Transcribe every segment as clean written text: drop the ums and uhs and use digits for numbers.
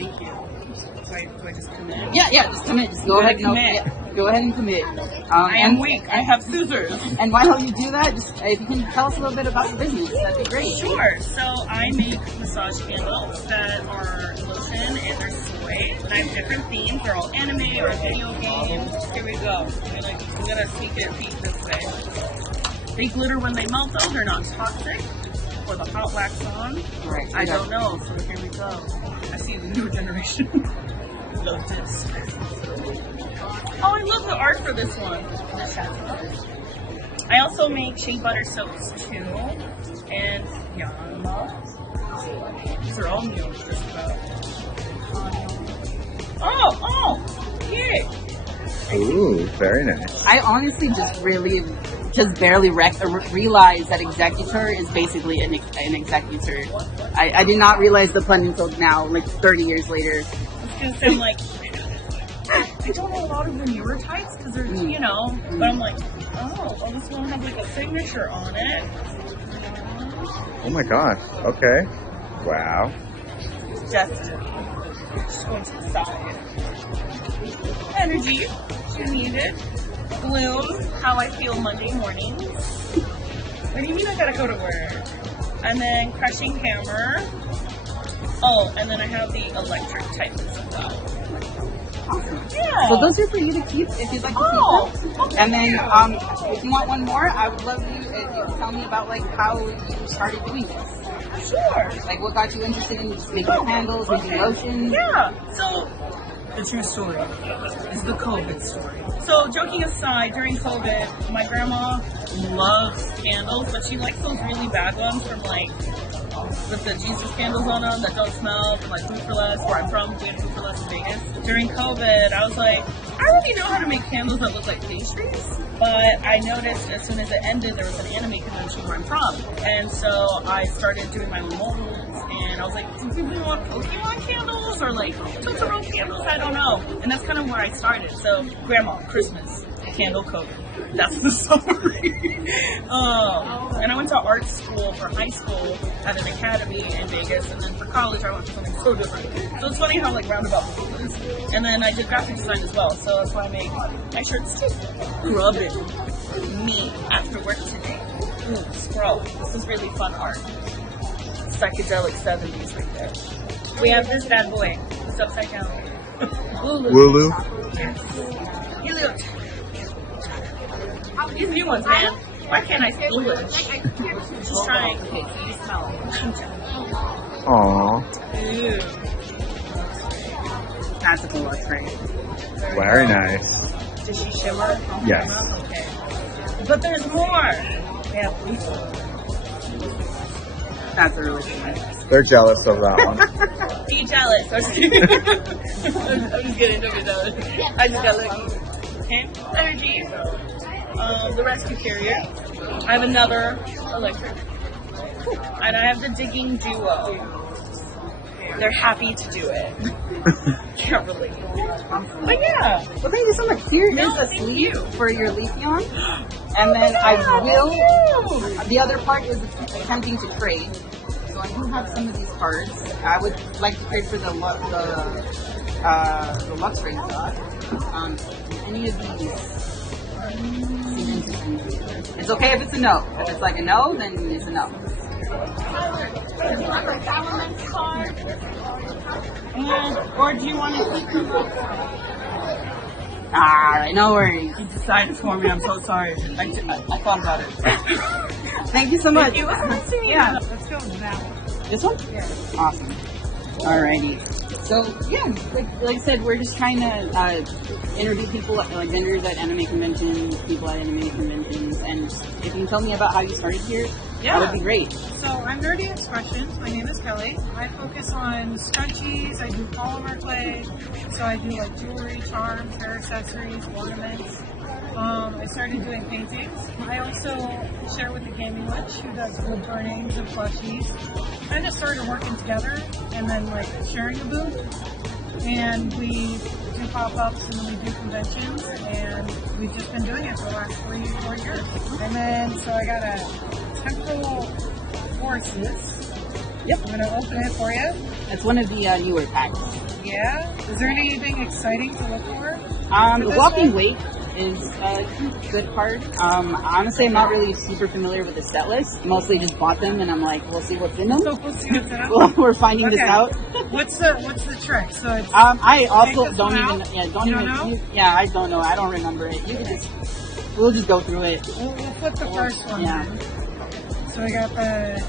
Thank you. Do I just commit? Yeah, just commit. Just go ahead and commit. go ahead and commit. I am weak. I have scissors. And while you do that, just if you can tell us a little bit about your business, that'd be great. Sure. So I make massage candles that are lotion and they're soy. And I have different themes. They're all anime or video games. Here we go. I'm gonna sneak it peek this way. They glitter when they melt though. They're not toxic. For the hot wax on. Right. I don't know. So here we go. I see the newer generation. Love this. Oh, I love the art for this one. I also make shea butter soaps too. And yum. These are all meals just about. Oh, yay. Ooh, very nice. I honestly just barely realized that executor is basically an executor. I did not realize the pun until now, like 30 years later. Because I'm like, I don't know a lot of the newer types because they're, but I'm like, oh, this one has like a signature on it. Oh my gosh. Okay. Wow. Just going to the side. Energy, you need it. Bloom, how I feel Monday mornings. What do you mean I gotta go to work? And then crushing hammer. Oh, and then I have the electric type as well. Awesome. Yeah. So those are for you to keep if you'd like to keep them. Okay. And then if you want one more, I would love you if you could tell me about like how you started doing this. Sure. Like what got you interested in just making candles, making lotion? Yeah. So the true story is the COVID story. So joking aside, during COVID, my grandma loves candles, but she likes those really bad ones from like with the Jesus candles on them that don't smell, from like Food for Less, where I'm from, we had Food for Less in Vegas. During COVID, I was like, I already know how to make candles that look like pastries, but I noticed as soon as it ended, there was an anime convention where I'm from. And so I started doing my own molds, and I was like, do people want Pokémon candles or like Totoro candles? I don't know. And that's kind of where I started. So, Grandma, Christmas, candle coating. That's the summary. And I went to art school for high school at an academy in Vegas, and then for college I went to something so different. So it's funny how like roundabout the is. And then I did graphic design as well, so that's why I make my shirts too. Rubbing me after work today. Ooh, scroll. This is really fun art. Psychedelic 70s right there. We have this bad boy. It's upside down. Lulu. Yes. Helio. These new ones, man. Why can't I speak English? Just trying. Okay, so you smell it. Aww. Ew. That's a cool luxury. Very nice. Does she shimmer? Yes. Okay. But there's more. We have blue. That's a really cool one. They're jealous of that one. Be jealous. I'm just kidding. I'm just kidding. Don't be jealous. I just got lucky. Okay. Energy. The rescue carrier. I have another electric. And I have the digging duo. They're happy to do it. Can't relate. But yeah. Well, thank you so much. Here is a sleeve for your Leafeon. And then I will, the other part is attempting to trade. So I do have some of these cards. I would like to trade for the luxury slot. Any of these. It's okay if it's a no. If it's like a no, then it's a no. Or do you want to keep them? Alright, no worries. You decided for me. I'm so sorry. I thought about it. Thank you so much. It was nice to meet you. Yeah. Let's go with that one. This one? Yeah. Awesome. Alrighty. So yeah, like I said, we're just trying to interview people like vendors at anime conventions, people at anime conventions, and if you can tell me about how you started here, that would be great. So I'm Nerdy Expressions. My name is Kelly. I focus on scrunchies. I do polymer clay. So I do like jewelry, charms, hair accessories, ornaments. I started doing paintings. I also share with the Gaming Witch, who does wood burnings and plushies. Kind of started working together and then like sharing a booth. And we do pop-ups and then we do conventions, and we've just been doing it for the last 4 years. And then so I got a Temporal Forces. Yep. I'm going to open it for you. It's one of the newer packs. Yeah? Is there anything exciting to look for? The walking weight is a good part. Honestly, I'm not really super familiar with the set list. Mostly just bought them, and I'm like, we'll see what's in them. So we'll see what's in them. Well, we're finding this Okay. out. What's the trick? So it's I also this don't one even. out? Yeah, You don't know? I don't know. I don't remember it. We'll just go through it. we'll flip the first one. Yeah. Then. So we got that.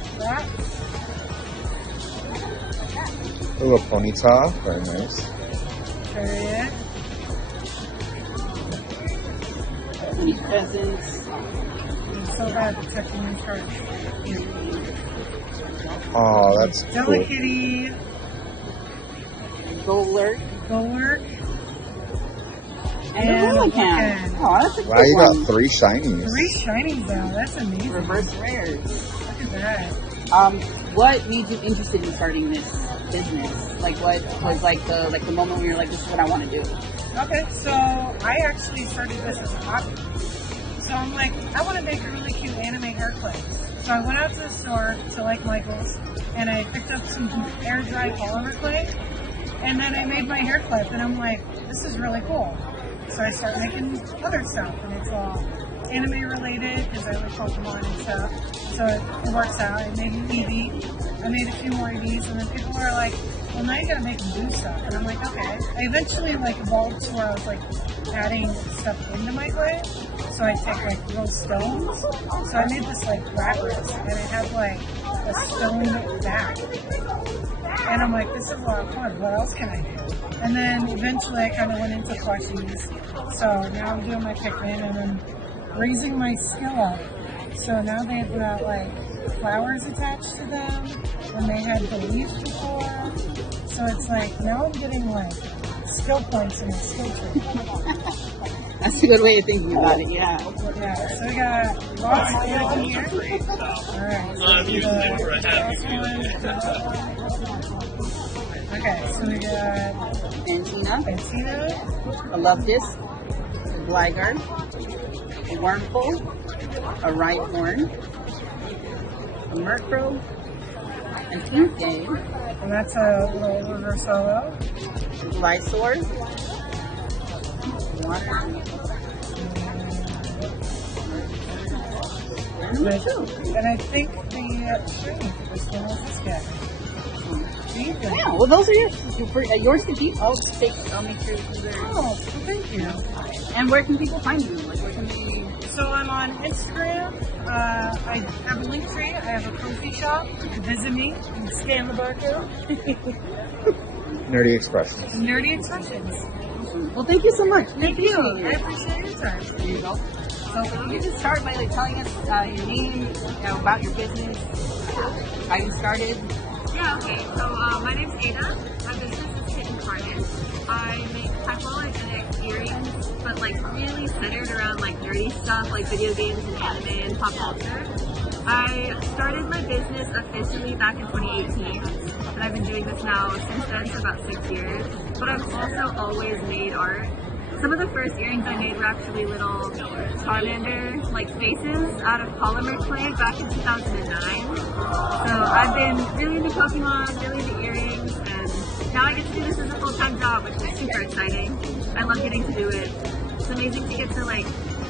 A little ponytail. Very nice. Period. Any presents? I'm so bad at checking these cards. Oh, that's Della cool. Kitty, Golurk. Golurk, And and a Relican. Relican. Oh, that's a Wow, good you one. got 3 shinies. 3 shinies out. That's amazing. Reverse rares. Look at that. What made you interested in starting this business? Like, what was like the moment when you're like, this is what I want to do? Okay, so I actually started this as a hobby. So I'm like, I want to make really cute anime hair clips. So I went out to the store to like Michael's and I picked up some air dry polymer clay and then I made my hair clip and I'm like, this is really cool. So I started making other stuff and it's all anime related because I like Pokémon and stuff. So it works out. I made an Eevee. I made a few more Eevees and then people were like, well, now you gotta make them do stuff. And I'm like, okay. I eventually like evolved to where I was like adding stuff into my clay. So I take like little stones. So I made this like rat wrist and it had like a stone back. And I'm like, this is a lot of fun. What else can I do? And then eventually I kind of went into plushies. So now I'm doing my Pikmin and I'm raising my skill up. So now they've got like flowers attached to them when they had the leaf before. So it's like, now I'm getting like skill points in the skill tree. That's a good way of thinking about it. Yeah. Yeah, so we got lots of stuff in here. Alright, so okay, so we got Antina, Antina, a Love Disc, a Gligar, a Wormhole, a Rhyhorn, a Murkrow, an Inkay, and that's a little reverse solo. a Glysaur, Water, and a Mewtwo. And I think the shiny for this one was this guy. Yeah, well, those are yours to keep. I'll make sure they're. Oh, well, thank you. And where can people find you? Like, where can they? So I'm on Instagram. I have a link tree. I have a coffee shop. Visit me and scan the barcode. Nerdy expressions. Nerdy expressions. Well, thank you so much. Thank you. I Appreciate it. appreciate your time. There you go. So you can just start by like telling us your name, about your business, how you started. Yeah, okay. So my name's Ada. My business is Kitten Carton. I make hypoallergenic earrings, but like really centered around like nerdy stuff like video games and anime and pop culture. I started my business officially back in 2018, and I've been doing this now since then for about 6 years. But I've also always made art. Some of the first earrings I made were actually little Charmander like faces out of polymer clay back in 2009. So I've been really into Pokemon, really into earrings, and now I get to do this as a full-time job, which is super exciting. I love getting to do it. It's amazing to get to like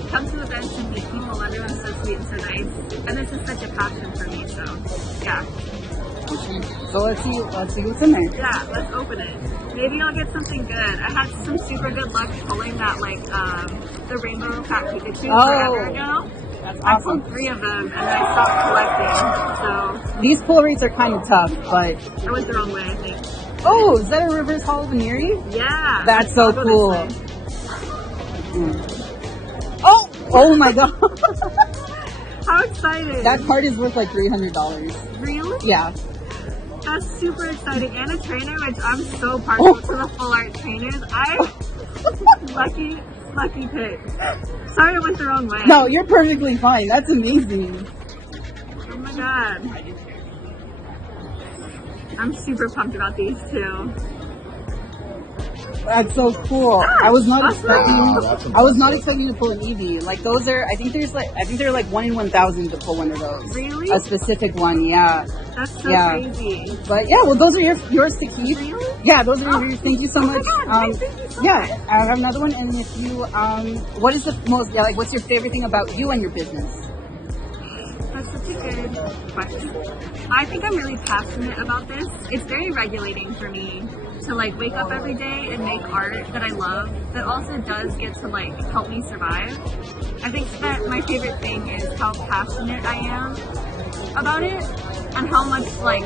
come to events and meet people. Everyone's so sweet and so nice. And this is such a passion for me, so yeah. So let's see what's in there. Yeah, let's open it. Maybe I'll get something good. I had some super good luck pulling that like the Rainbow Cat Pikachu forever ago. That's I awesome. pulled 3 of them and then I stopped collecting. These pull rates are kind of tough, but So I went the wrong way, I think. oh, is that a reverse Hall of Veneeri? Yeah. That's so I'll go cool. this way. Oh my god. How exciting. That card is worth like $300. Really? Yeah. That's super exciting. And a trainer, which I'm so partial to the full art trainers. Lucky pick. Sorry I went the wrong way. No, you're perfectly fine. That's amazing. Oh my god. I'm super pumped about these too. That's so cool. I was not Wow, expecting. that's I was not impressive. expecting to pull an Eevee. Like those are. I think they're like 1 in 1,000 to pull one of those. Really? A specific one, yeah. That's so Yeah. crazy. But yeah, well, those are yours to keep. Really? Yeah, those are yours. Thank you so Oh my much. God, thank you so yeah, I have another one. And if you, what is the most? Yeah, like, what's your favorite thing about you and your business? That's such a good question. I think I'm really passionate about this. It's very regulating for me to like wake up every day and make art that I love that also does get to like help me survive. I think that my favorite thing is how passionate I am about it and how much like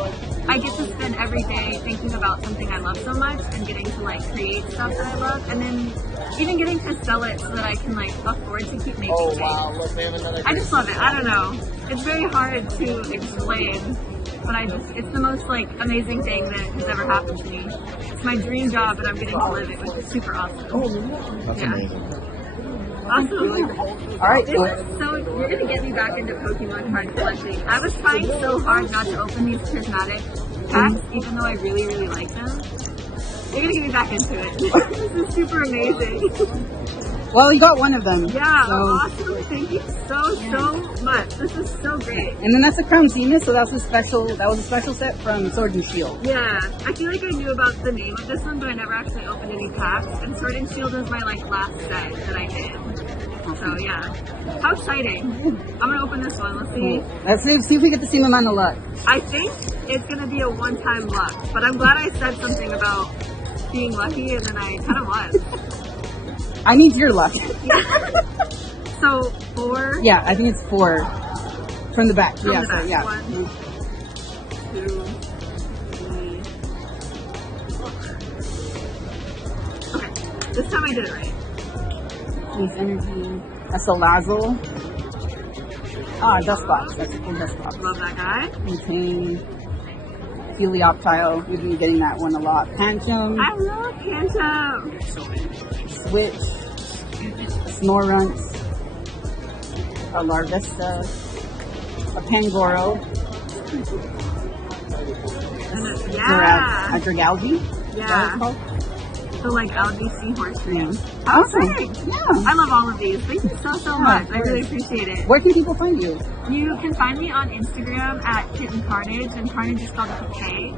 I get to spend every day thinking about something I love so much and getting to like create stuff that I love and then even getting to sell it so that I can like afford to keep making things. Look, we have another. I just love it. I don't know. It's very hard to explain, but it's the most like amazing thing that has ever happened to me. It's my dream job and I'm getting to live it, which is super awesome. That's Yeah. amazing. Awesome. All right, This cool. is so you're gonna get me back into Pokemon card collecting. I was trying so hard not to open these prismatic packs, even though I really, really like them. You're gonna get me back into it. This is super amazing. Well, you got one of them. Yeah, So, awesome. Thank you so much. This is so great. and then that's the Crown Zenith. So that was a special set from Sword and Shield. Yeah, I feel like I knew about the name of this one, but I never actually opened any packs. And Sword and Shield was my like last set that I did. So yeah, how exciting! I'm gonna open this one. Let's see. Let's see if we get the same amount of luck. I think it's gonna be a one-time luck, but I'm glad I said something about being lucky, and then I kind of was. I need your luck. So 4. Yeah, I think it's 4 from the back. From yeah, the back. So, yeah. 1, 2, 3. Okay, this time I did it right. Please energy. That's a Lazzle. Ah, Dustbox. That's a cool Dustbox. Love that guy. Contain Helioptile. We've been getting that one a lot. Pancham. I love Phantom. Switch. Snorunt. A Larvesta. A Pangoro. Yeah. A Dragalge. Is that what it's Yeah. called? So like algae seahorse Yeah. dreams. How Awesome. exciting. Yeah. I love all of these. Thank you so much. I really appreciate it. Where can people find you? You can find me on Instagram at Kitten Carnage, and Carnage is spelled with a K.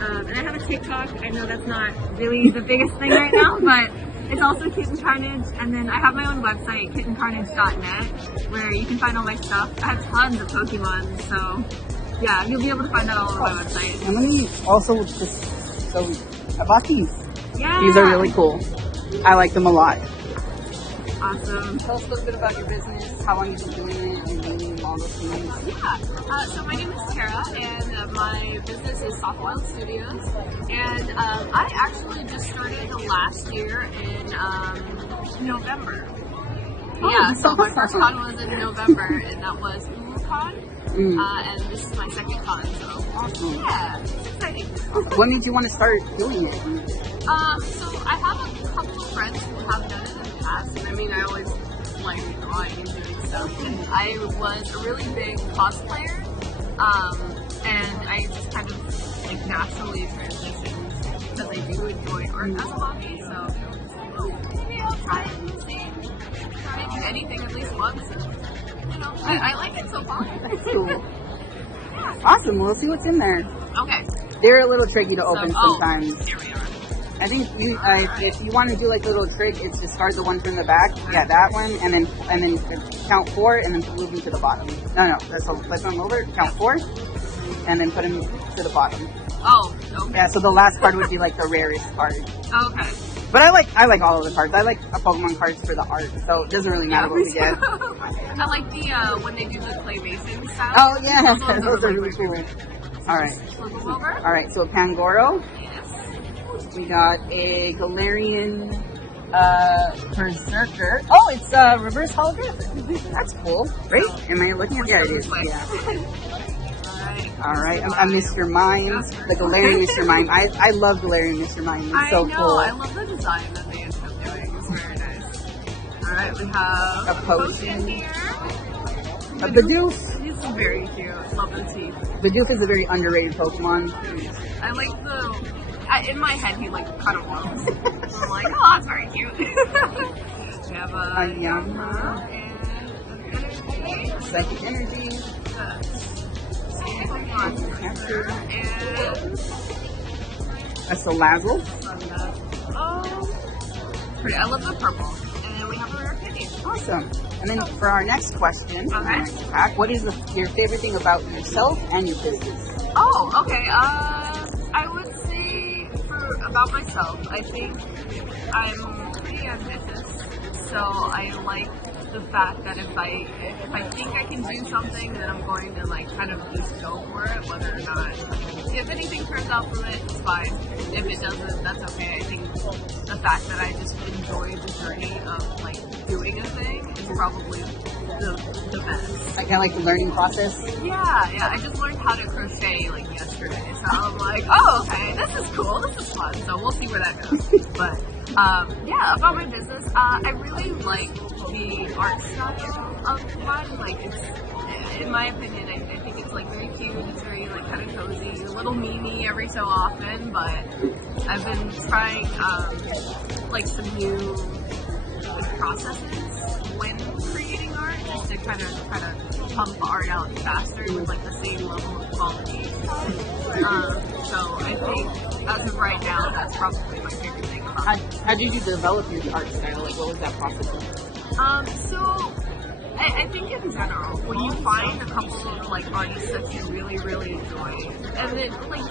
And I have a TikTok. I know that's not really the biggest thing right now, but it's also Kitten Carnage. And then I have my own website, kittencarnage.net, where you can find all my stuff. I have tons of Pokemon, so yeah, you'll be able to find that all over my website. And let me also just, so I bought these. Yeah. These are really cool. I like them a lot. awesome. Tell us a little bit about your business, how long you've been doing it, and doing all those things. Yeah, so my name is Tara, and my business is Soft Wild Studios. And I actually just started last year in November. Yeah, so my first con was in November, and that was Con. And this is my second con, so Awesome. yeah, it's exciting. What made you want to start doing it? So I have a couple of friends who have done it in the past, and I mean, I always like drawing and doing stuff, and I was a really big cosplayer, and I just kind of like naturally transitioned because I do enjoy art as a hobby, so maybe I'll try it and see, maybe anything at least once, and you know, I like it so far. That's cool. Awesome. We'll see what's in there. Okay, They're a little tricky to open so, sometimes. here we are. I think if you want to do like a little trick, it's discard the one from the back, yeah, that one, and then count 4, and then move them to the bottom. No, that's flip them over, count 4, and then put them to the bottom. Oh, okay. Yeah, so the last card would be like the rarest card. Okay. But I like all of the cards. I like Pokemon cards for the art, so it doesn't really matter what we get. I like the when they do the claymation style. Oh yeah, Those ones those are really cool. All right, Flip them over. all right. So a Pangoro. Yes. We got a Galarian Berserker. Oh, it's reverse holographic. That's cool. Right? Am I looking at? Yeah, it is. Yeah. All right. A Mr. Mime. The Galarian Mr. Mime. I love Galarian Mr. Mime. It's so I know. cool. I love the design that they ended up doing. It's very nice. All right, we have A potion. here. A Bidoof. He's very cute. Love the teeth. Bidoof is a very underrated Pokemon. I like the in my head, he like kind of was. I'm like, oh, that's very cute. We have a Yama and an energy. Psychic energy. And A Salazzle. pretty. I love the purple. And then we have a rare kitty. Awesome. And then for our next question, Okay. what is your favorite thing about yourself and your business? Oh, okay. I would say about myself, I think I'm pretty ambitious. So I like the fact that if I think I can do something, then I'm going to like kind of just go for it, whether or not if anything turns out from it, it's fine. If it doesn't, that's okay. I think the fact that I just enjoy the journey of like doing a thing is probably the best. I kind of like the learning process. Yeah. I just learned how to crochet like yesterday, so I'm like, oh, okay, this is cool, this is fun. So we'll see where that goes. But yeah, about my business, I really like the art style of mine. Like, it's, in my opinion, I think it's like very cute. It's very like kind of cozy, a little memey every so often. But I've been trying like some new processes when creating art, just to kind of pump art out faster with like the same level of quality. So I think as of right now, that's probably my favorite thing about it. How did you develop your art style? Like, what was that process like? So I think in general, when you find a couple of like artists that you really, really enjoy, and then like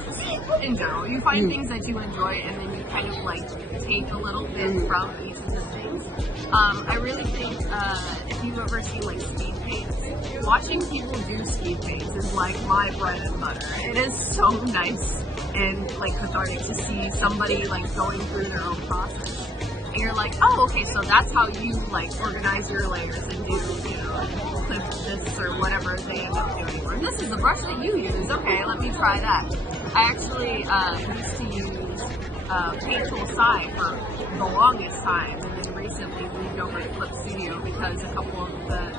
in general, you find things that you enjoy, and then you kind of like take a little bit from each of the things. I really think if you've ever seen like speed paints, watching people do speed paints is like my bread and butter. It is so nice and like cathartic to see somebody like going through their own process. And you're like, oh, okay, so that's how you like organize your layers and do, clip this or whatever they end up doing. Or this is the brush that you use. Okay, let me try that. I actually used to use Paint Tool Sai for the longest time, and then recently moved over to Clip Studio because a couple of the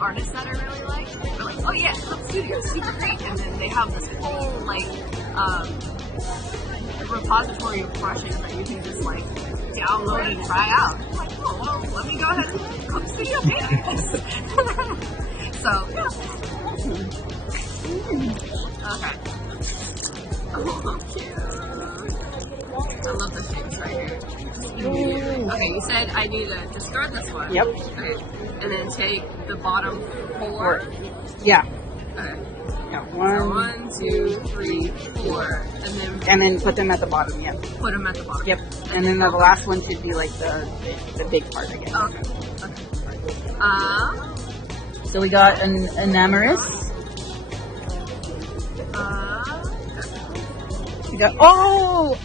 artists that I really like are like, oh yeah, Clip Studio is super great, and then they have this whole like repository of brushes that you can just like download and try out. I'm like, oh well, let me go ahead and Clip Studio paint this. So yeah. Okay. Oh, cute. I love the shapes right here. Okay, you said I need to discard this one. Yep. Okay. And then take the bottom four. Yeah. Okay. Yeah. So 1, 2, 3, 4. And then put them at the bottom, yep. Put them at the bottom. Yep. And then the last one should be like the big part, I guess. Okay. So we got an Enamorous. We got,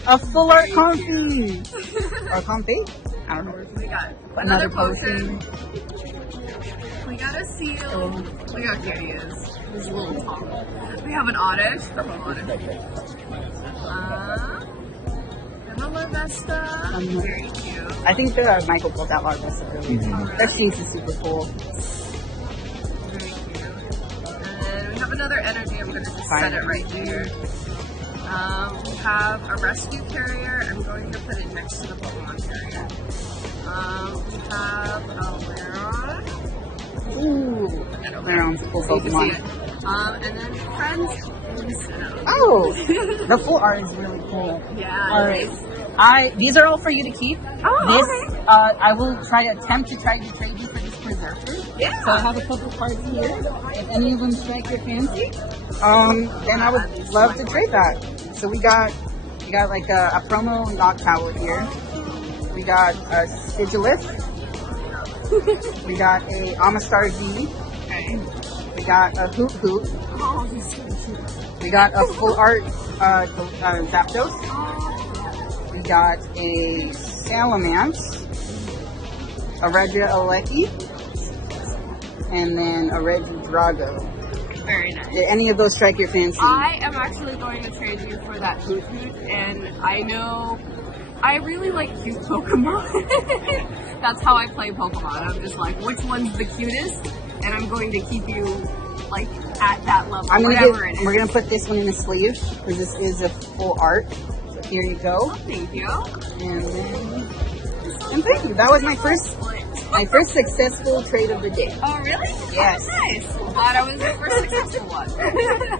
a full art comfy. Or comfy? I don't know. We got Another potion. We got a seal. Look how cute he is. He's a little tall. We have an Oddish. Purple Oddish. And a Larvesta. Very cute. I think Michael pulled that Larvesta earlier. That Shinx is super cool. Very cute. And we have another energy. I'm going to just set it right here. We have a rescue carrier. I'm going to put it next to the Pokemon carrier. We have a Laron. Ooh. Laron's a cool Pokemon. And then friends. Oh, the full art is really cool. Yeah. All right. These are all for you to keep. Oh, this, okay. I will attempt to trade you for this Berserker. Yeah. So I have a couple cards here. If any of them strike your fancy, then I would love to trade that. So we got like a promo lock tower here. We got a Sigilith. We got a Amistar Z. Okay. We got a Hoot Hoot. Oh, he's so cute. We got a full art Zapdos. We got a Salamence, a Regieleki, and then a Regidrago. Very nice. Did any of those strike your fancy? I am actually going to trade you for that Hoot Hoot, and I know I really like cute Pokemon. That's how I play Pokemon. I'm just like, which one's the cutest? And I'm going to keep you like at that level. We're gonna put this one in the sleeve because this is a full art. Here you go. Thank you. And thank you. That was my first successful trade of the day. Oh, really? Yes. Oh, nice. Glad I was the first successful one.